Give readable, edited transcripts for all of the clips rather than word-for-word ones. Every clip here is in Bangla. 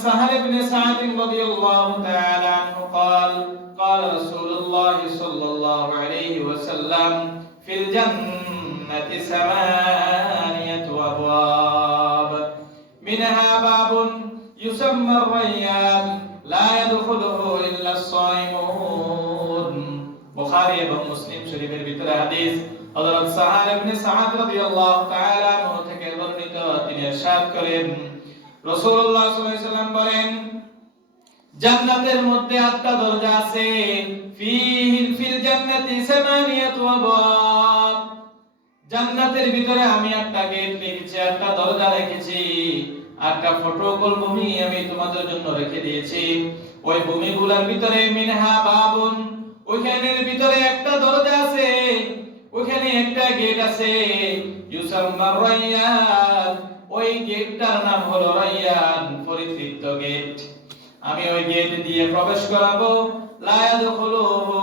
سهل بن سعد رضي الله تعالى عنه قال قال رسول الله صلى الله عليه وسلم في الجنة 8 أبواب منها باب يسمى الريان لا يدخله إلا الصائمون বুখারী এবং মুসলিম শরীফের ভিতরে হাদিস হযরত সাহাল ইবনে সাআদ রাদিয়াল্লাহু তাআলা আনহু থেকে বর্ণিত। তিনি ইরশাদ করেন, রাসূলুল্লাহ সাল্লাল্লাহু আলাইহি ওয়াসাল্লাম বলেন, জান্নাতের মধ্যে 8টা দরজা আছে। ফিল জান্নাতি 8 আবওয়াব, জান্নাতের ভিতরে আমি 8টা গেট রেখেছি, 8টা দরজা রেখেছি, 8টা প্রটোকল ভূমি আমি তোমাদের জন্য রেখে দিয়েছি। ওই ভূমিগুলোর ভিতরে মিনহা বাবুন, ওইখানের ভিতরে একটা দরজা আছে, ওইখানে একটা গেট আছে, ইউসাম্মা রায়্যান, ওই গেটটার নাম হলো রায়্যান, পরিতৃপ্ত গেট। আমি ওই গেট দিয়ে প্রবেশ করাবো, লা ইয়াদখুলুহু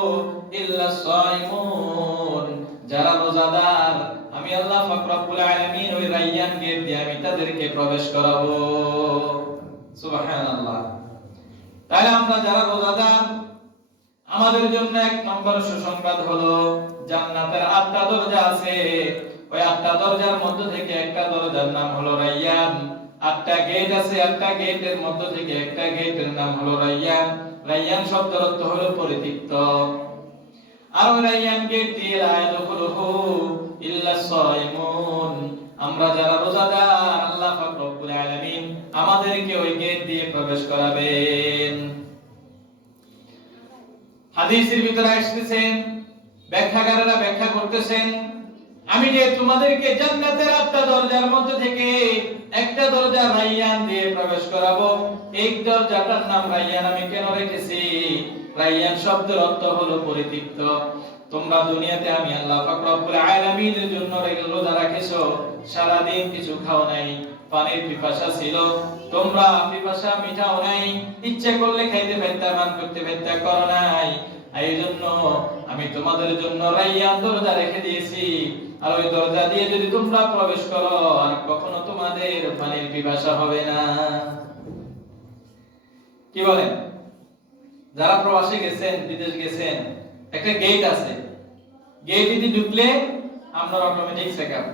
ইল্লা সাইমুন, যারা রোজাদার, আমি আল্লাহ পাক রব্বুল আলামিন ওই রায়্যান গেট দিয়ে আমি তাদেরকে প্রবেশ করাবো। সুবহানাল্লাহ। তাহলে আমরা যারা রোজাদার, আমাদের জন্য 1 নম্বর সুসংবাদ হলো জান্নাতের 8টা দরজা আছে। ওই 8টা দরজার মধ্য থেকে একটা দরজার নাম হলো রায়্যান। 8টা গেট আছে, 8টা গেটের মধ্য থেকে একটা গেটের নাম হলো রায়্যান। রায়্যান শব্দের অর্থ হলো পরিতৃপ্ত। আর ওই রায়্যান গেট দিয়ে লা ইয়াদখুলুহু ইল্লা সাইমুন, আমরা যারা রোজাদার, আল্লাহ পাক রব্বুল আলামিন আমাদেরকে ওই গেট দিয়ে প্রবেশ করাবেন। হাদিসের ভিতরে আসতেছেন, ব্যাখ্যাকাররা ব্যাখ্যা করতেছেন, আমি যে তোমাদেরকে জান্নাতের 8টা দরজার মধ্যে থেকে একটা দরজা রায়্যান দিয়ে প্রবেশ করাবো, এই দরজাটার নাম রায়্যান আমি কেন রেখেছি? রায়্যান শব্দের অর্থ হলো পরিতৃপ্ত। তোমরা দুনিয়াতে আমি আল্লাহ পাক রব্বুল আলামিনের জন্য রোজা রাখেছো, সারা দিন কিছু খাও নাই, পানির পিপাসা ছিল, তোমরা পিপাসা মিটাও নাই, ইচ্ছা করলে খাইতে পারতা, মান করতে পারতা, করো নাই। এইজন্য আমি তোমাদের জন্য রায়্যান দরজা রেখে দিয়েছি। আর ওই দরজা দিয়ে যদি তোমরা প্রবেশ করো, আর কখনো তোমাদের পানির পিপাসা হবে না। কি বলেন? যারা প্রবাসে গেছেন, বিদেশ গেছেন, একটা গেট আছে, গেট দিয়ে ঢুকলে আপনার অটোমেটিক চেকআপ।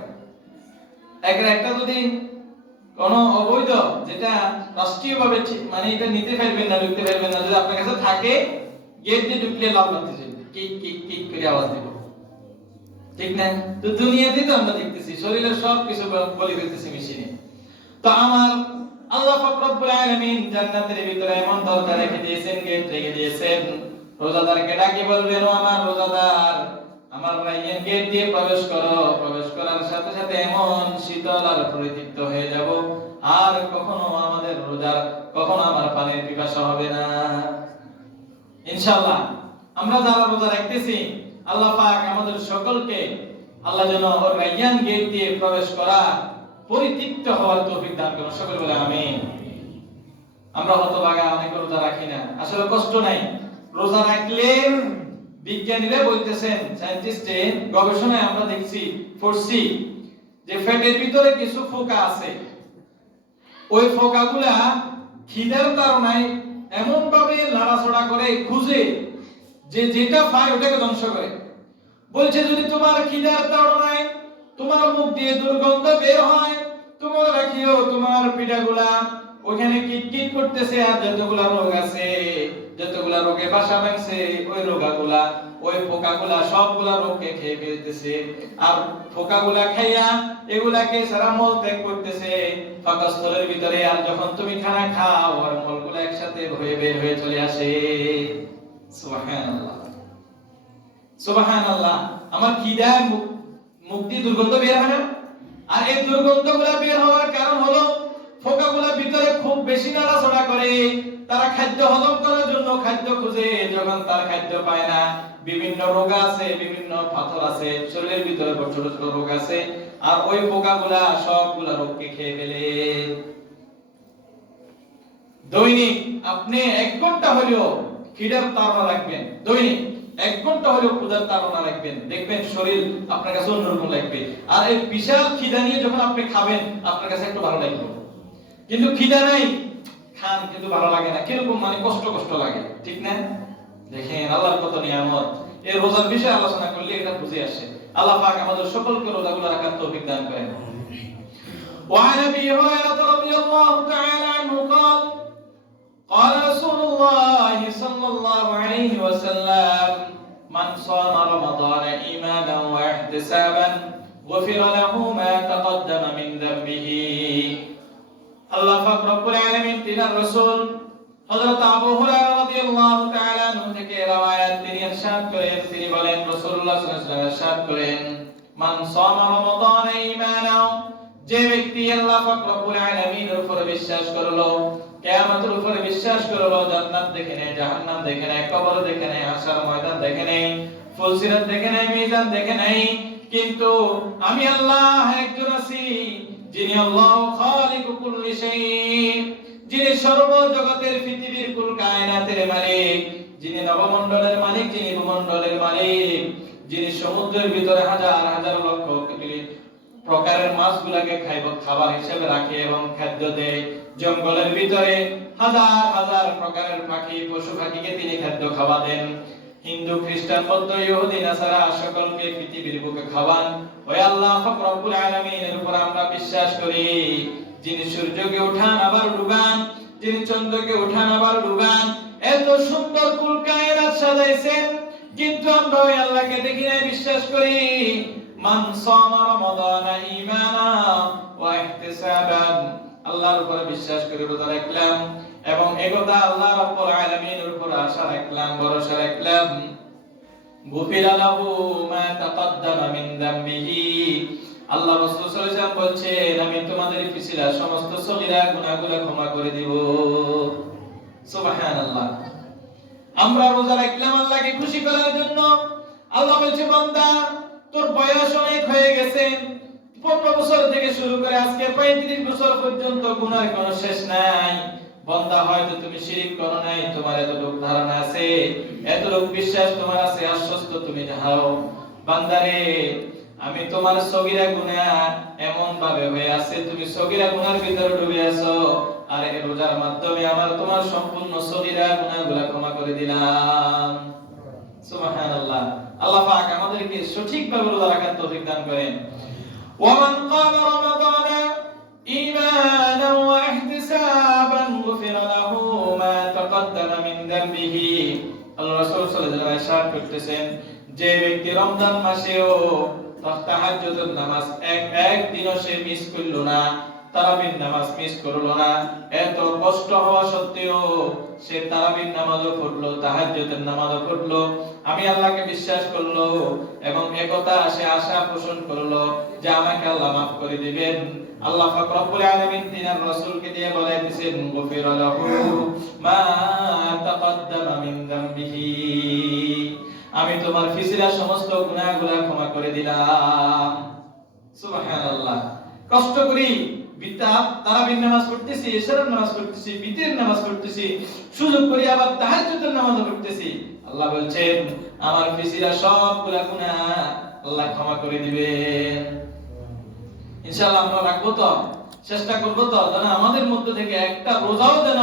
একটা যদি কোনো অবৈধ, যেটা রাষ্ট্রীয়ভাবে মানে এটা নিতে পারবেন না, ঢুকতে পারবেন না, যদি আপনার কাছে থাকে, গেট দিয়ে ঢুকলে লাভ লাগতেছে, কিক কিক কিক করে আওয়াজ দিব, ঠিক না? তো দুনিয়াতে তো আমরা দেখতেছি শরীরের সব কিছু বলি ফেলতেছি মেশিনে। তো আমার আল্লাহ পাক রব্বুল আলামিন জান্নাতের ভিতরে এমন দরজা রেখে দিয়েছেন, গেট রেখে দিয়েছেন, রোজাদারকে ডাকি বলবেন, ও আমার রোজাদার, আমার রায়্যান গেট দিয়ে প্রবেশ করো। প্রবেশ করার সাথে সাথে এমন শীতল আর পরিতৃপ্ত হয়ে যাব, আর কখনো আমাদের রোজার, কখনো আমার পানির পিপাসা হবে না। ইনশাআল্লাহ আমরা যারা রোজা রাখতেছি, আল্লাহ পাক আমাদের সকলকে আল্লাহ যেন ওর রায়্যান গেট দিয়ে প্রবেশ করা, পরিতৃপ্ত হওয়ার তৌফিক দান করুন। সকলে বলে আমিন। আমরা হতভাগা, অনেক রোজা রাখি না, আসলে কষ্ট নাই। রোজা রাখলে বিজ্ঞানীরা বলতেছেন, সায়েন্টিস্টে গবেষণায় আমরা দেখছি, পড়ছি যে ফ্যাটের ভিতরে কিছু ফোকা আছে, ওই ফোকাগুলা খিদার কারণে এমন ভাবে লড়াছড়া করে, খুঁজে, যে যেটা পায় ওটাকে ধ্বংস করে। বলছে যদি তোমার খিদার কারণে তোমার মুখ দিয়ে দুর্গন্ধ বের হয়, তোমরা রাখিও তোমার পিঠাগুলা ওখানে কিটকিট করতেছে, আর যতগুলা রোগ আছে, যতগুলা রোগে বাসা বাঁধছে, ওই রোগাগুলা, ওই পোকাগুলা সবগুলা রোগকে খেয়ে ফেলতেছে। আর পোকাগুলা খাইয়া এগুলাকে সারা মল ত্যাগ করতেছে পাকস্থলের ভিতরে। আর যখন তুমি খানা খাও, আর মলগুলা একসাথে হয়ে বের হয়ে চলে আসে। সুবহানাল্লাহ, সুবহানাল্লাহ। আমার খিদা মুখ দিয়ে দুর্গন্ধ বের হয় না, আর এই দুর্গন্ধগুলা বের হওয়ার কারণ হলো পোকাগুলা ভিতরে খুব বেশি নড়াচড়া করে। তারা খাদ্য হজম করার জন্য খাদ্য খুঁজে, যখন তার খাদ্য পায় না, বিভিন্ন রোগ আছে, বিভিন্ন পাথর আছে শরীরের ভিতরে, ছোট ছোট রোগ আছে, আর ওই পোকাগুলা সবগুলা রোগকে খেয়ে ফেলে। দৈনিক আপনি 1 ঘন্টা হলেও খিদার তাড়না রাখবেন, দৈনিক 1 ঘন্টা হলেও ক্ষুধার তাড়না রাখবেন, দেখবেন শরীর আপনার কাছে অন্যরকম লাগবে। আর এই বিশাল খিদা নিয়ে যখন আপনি খাবেন, আপনার কাছে একটু ভালো লাগবে। কিন্তু খিদা নাই, খান কিন্তু ভালো লাগে না, কিরকম মানে কষ্ট কষ্ট লাগে, ঠিক না? দেখেন আল্লাহর কত নিয়ামত। এই রোজার বিষয়ে আলোচনা করলে এটা বুঝে আসে। আল্লাহ পাক আমাদের সকলকে রোজাগুলো রাখার তৌফিক দান করেন। وعن ابي هريره رضي الله تعالى عنه قال قال رسول الله صلى الله عليه وسلم من صام رمضان ايمانا واحتسابا غفر له ما تقدم من ذنبه। আল্লাহ পাক রব্বুল আলামিন তিনার রাসূল হযরত আবু হুরায়রা রাদিয়াল্লাহু তাআলা আনহু থেকে রওয়ায়াত তিনি ইরশাদ করেন, তিনি বলেন রাসূলুল্লাহ সাল্লাল্লাহু আলাইহি ওয়াসাল্লাম ইরশাদ করেন, মান সামা রমাদান ঈমানা, যে ব্যক্তি আল্লাহ পাক রব্বুল আলামিনের উপর বিশ্বাস করলো, কিয়ামতের উপর বিশ্বাস করলো, জান্নাত দেখে নাই, জাহান্নাম দেখে নাই, কবর দেখে নাই, হাশর ময়দান দেখে নাই, ফুলসিরাত দেখে নাই, মিজান দেখে নাই, কিন্তু আমি আল্লাহ একজন আছি যিনি আল্লাহ খালিকু কুল্লি শাই, যিনি সর্ব জগতের পৃথিবীর কুল কায়নাতের মালিক, যিনি নবমণ্ডলের মালিক, যিনি ভূমণ্ডলের মালিক, যিনি সমুদ্রের ভিতরে হাজার হাজার লক্ষ কোটি প্রকারের মাছগুলোকে খাবার হিসেবে রাখে এবং খাদ্য দেয়, জঙ্গলের ভিতরে হাজার হাজার প্রকারের পাখি পশু পাখিকে তিনি খাদ্য খাওয়া দেন, হিন্দু খ্রিস্টান বৌদ্ধ ইহুদি নাসারা সকলকে পৃথিবীর বুকে খাওয়ান, ওই আল্লাহ পাক রব্বুল আলামিনের উপর আমরা বিশ্বাস করি, যিনি সূর্যকে উঠান আবার ডুবান, যিনি চন্দ্রকে উঠান আবার ডুবান, এত সুন্দর কুল কায়নাত সাজাইছেন, কিন্তু আমরা ওই আল্লাহকে দেখি না, বিশ্বাস করি। মান সামা রমাদানা ঈমানা ওয়া ইহতিসাবান, আল্লাহর উপর বিশ্বাস করে রোজা রাখলাম এবং একথা আল্লাহ রাব্বুল আলামিনের উপর আশা রাখলাম, ভরসা রাখলাম, গুফিরা লাহু মা তাকাদ্দামা মিন যামবিহি, আল্লাহ রাসূল সাল্লাল্লাহু আলাইহি ওয়াসাল্লাম বলেন আমি তোমাদের পিছলা সমস্ত সগীরা গুনাহগুলো ক্ষমা করে দিব। সুবহানাল্লাহ। আমরা রোজা রাখলাম আল্লাহকে খুশি করার জন্য। আল্লাহ বলছে বান্দা তোর বয়স অনেক হয়ে গেছে, 15 বছর থেকে শুরু করে আজকে 35 বছর পর্যন্ত গুনার কোনো শেষ নাই। বান্দা হয়তো তুমি শিরক করো নাই, তোমার এতটুকু ধারণা আছে, এতটুকু বিশ্বাস তোমার আছে, আশ্বস্ত তুমি যাও বান্দারে আমি তোমার সগীরা গুনাহ এমন ভাবে হয়ে আছে, তুমি সগীরা গুনার ভিতরে ডুবে আছো, আর এই রোজার মাধ্যমে আমার তোমার সম্পূর্ণ সগীরা গুনাহগুলো ক্ষমা করে দিলাম। সুবহানাল্লাহ। আল্লাহ পাক আমাদেরকে সঠিকভাবে রোজা রাখার তৌফিক দান করেন। ওয়ামান ক্বামা রমাদানা ঈমানান ওয়া ইহতিসাবান গুফিরা লাহু মা তাকাদ্দামা মিন যামবিহি। আল্লাহ রাসূল সাল্লাল্লাহু আলাইহি ওয়াসাল্লাম ইরশাদ করতেছেন, যে ব্যক্তি রমজান মাসেও তাহাজ্জুদের নামাজ এক দিনও সে মিস করলো না, তারাবির নামাজ মিস করলো না, এত কষ্ট হওয়া সত্ত্বেও সে তারাবির নামাজও পড়লো, তাহাজ্জুদের নামাজও পড়লো, আমি আল্লাহকে বিশ্বাস করলো এবং একথা সে আশা পোষণ করলো যে আমাকে আল্লাহ মাফ করে দিবেন, আল্লাহ পাক রব্বুল আলামিন তিনার রাসূলকে দিয়ে বলাইতেছেন গুফিরা লাহু মা তাকাদ্দামা মিন যামবিহি, আমি তোমার পিছলা সমস্ত গুনাহগুলো ক্ষমা করে দিলাম। সুবহানাল্লাহ। কষ্ট করি তারাবির নামাজ পড়তেছি, ইশরার নামাজ পড়তেছি, বিতের নামাজ পড়তেছি, সুযোগ করি আবার তাহাজ্জুদের নামাজ পড়তেছি, আল্লাহ বলছেন আমার পিছলা সবগুলা গুনাহ আল্লাহ ক্ষমা করে দিবেন। ইনশাআল্লাহ আমরা রাখবো তো, চেষ্টা করবো তো যেন আমাদের মধ্যে থেকে একটা রোজাও যেন